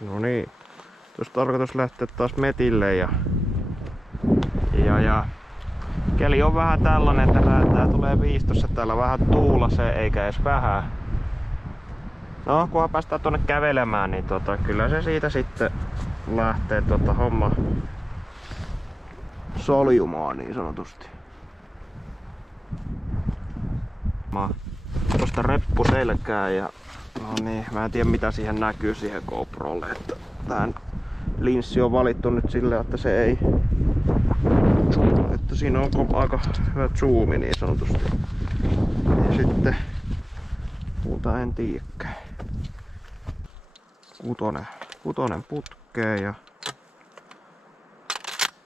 No niin. Tuossa tarkoitus lähteä taas metille ja keli on vähän tällainen, että tää tulee viistossa. Täällä vähän tuulasee eikä edes vähän. No, kunhan päästään tuonne kävelemään, niin kyllä se siitä sitten lähtee homma soljumaan niin sanotusti. Mä tuosta reppu selkään ja no niin, mä en tiedä mitä siihen näkyy siihen GoProlle, että tän linssi on valittu nyt silleen, että se ei, että siinä on aika hyvä zoomi niin sanotusti. Ja sitten muuta en tiedäkään. Kutonen putkeen ja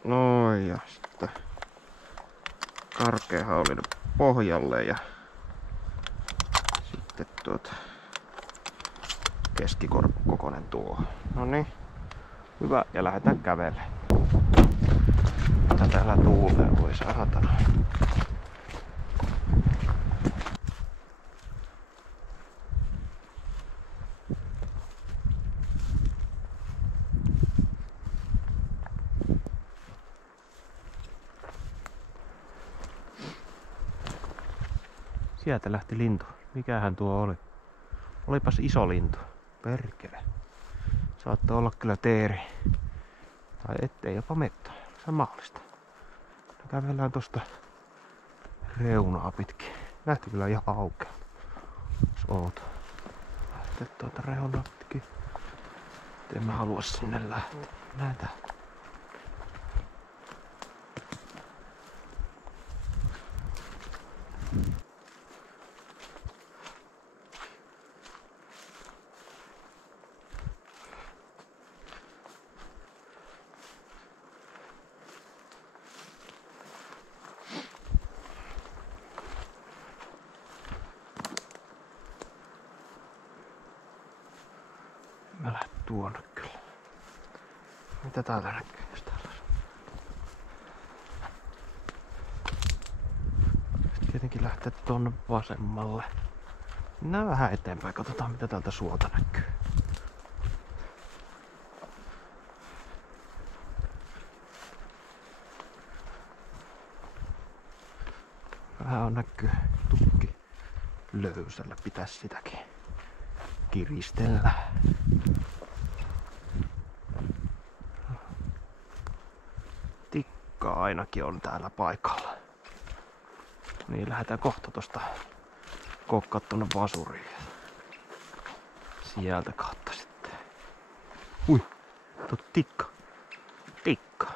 noin ja sitten karkeahaulinen pohjalle ja sitten keskikokoinen tuo. No niin, hyvä ja lähdetään kävelemään. Mitä täällä tuulee, voi saatana. Sieltä lähti lintu. Mikähän tuo oli? Olipas iso lintu. Perkele. Saattaa olla kyllä teeri. Tai ettei jopa mettä. Se on mahdollista. No kävellään tosta reunaa pitkin. Nähti kyllä ihan aukeaa. Jos oot. Lähtee tuota reunaa pitkin. En mä halua sinne lähteä. Näitä. Mä lähden tuonne kyllä. Mitä täältä näkyy, jos täällä on? Sitten tietenkin lähtee tonne vasemmalle. Mennään vähän eteenpäin, katsotaan mitä täältä suota näkyy. Vähän on näkyy tukki löysällä, pitäis sitäkin kiristellä. Tikka ainakin on täällä paikalla. Niin lähdetään kohta tosta kokkaa tonne vasuriin. Sieltä kautta sitten. Ui, tuo tikka. Tikka.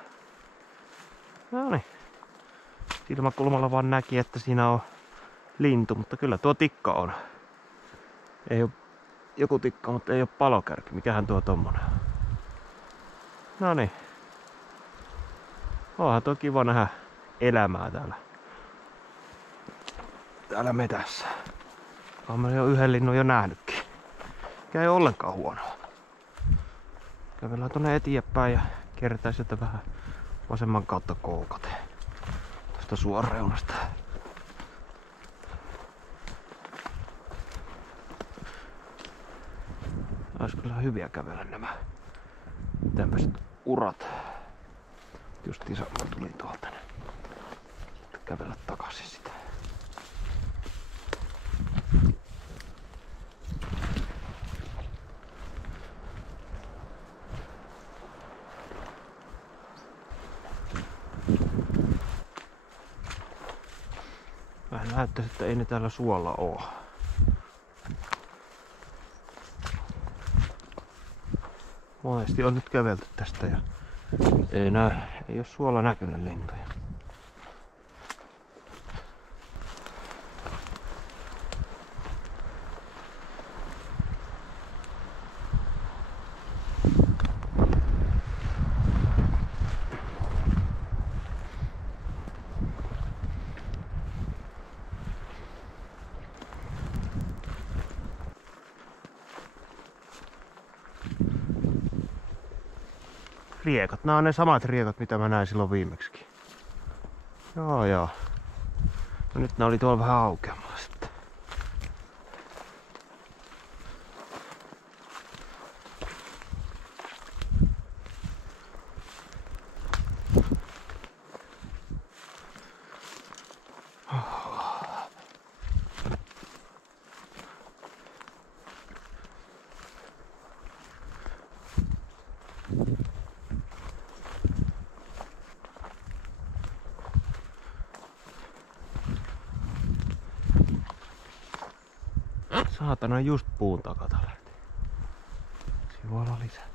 Noniin. Silmäkulmalla vaan näki, että siinä on lintu, mutta kyllä tuo tikka on. Ei oo joku tikka, mutta ei oo palokärki. Mikähän tuo tommonen on? Noniin. Onhan tuo kiva nähdä elämää täällä metässä. Olen jo yhden linnun jo nähnytkin. Mikä ei ollenkaan huonoa. Kävellään tonne eteenpäin ja kierretään sieltä vähän vasemman kautta koukateen. Tuosta suoreunasta. Ois kyllä hyviä kävellä nämä tämmöiset urat. Justiinsa mä tulin tuolta. Kävellä takaisin sitä. Vähän näyttäisi, että ei ne täällä suolla oo. Monesti on nyt kävelty tästä ja ei oo suolla näkynyt lintuja. Riekat. Nämä on ne samat riekat, mitä mä näin silloin viimeksikin. Joo. No nyt ne oli tuolla vähän aukeamalla sitten. Saatana just puun takaa lähti. Siinä voi olla lisää.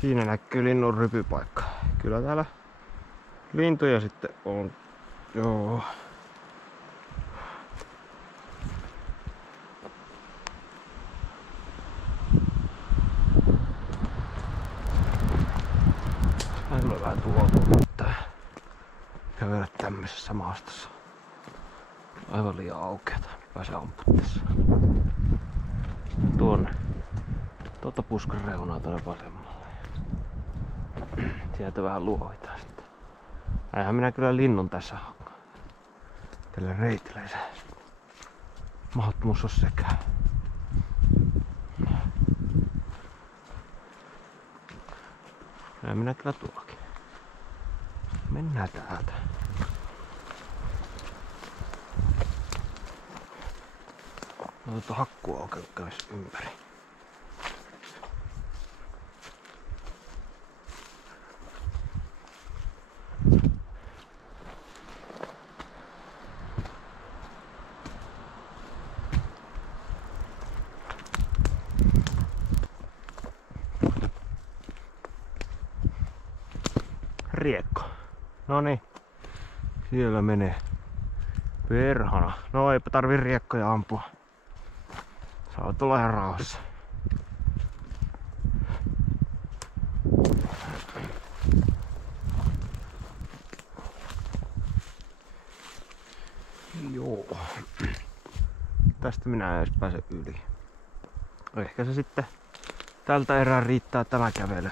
Siinä näkyy linnun rypypaikka. Kyllä täällä lintuja sitten on. Joo. Mä kyllä vähän tuolta kävellä tämmöisessä maastossa. Aivan liian aukeata. Pääsee amputteessa. Tuonne. Tuota puskan reunaa tuonne vasemmalle. Sieltä vähän luovitaan sitten. Näinhän minä kyllä linnun tässä hakkaan. Tällä reitillä ei se mahdottomuus ole sekään. Näin minä kyllä tuollakin. Mennään täältä. Otetaan hakkuaukeut kävis ympäri. Riekko. Noniin. Siellä menee. Perhana. No eipä tarvi riekkoja ampua. Saa tulla ihan rauhassa. Joo. Tästä minä en edes pääse yli. Ehkä se sitten tältä erää riittää tämä kävely.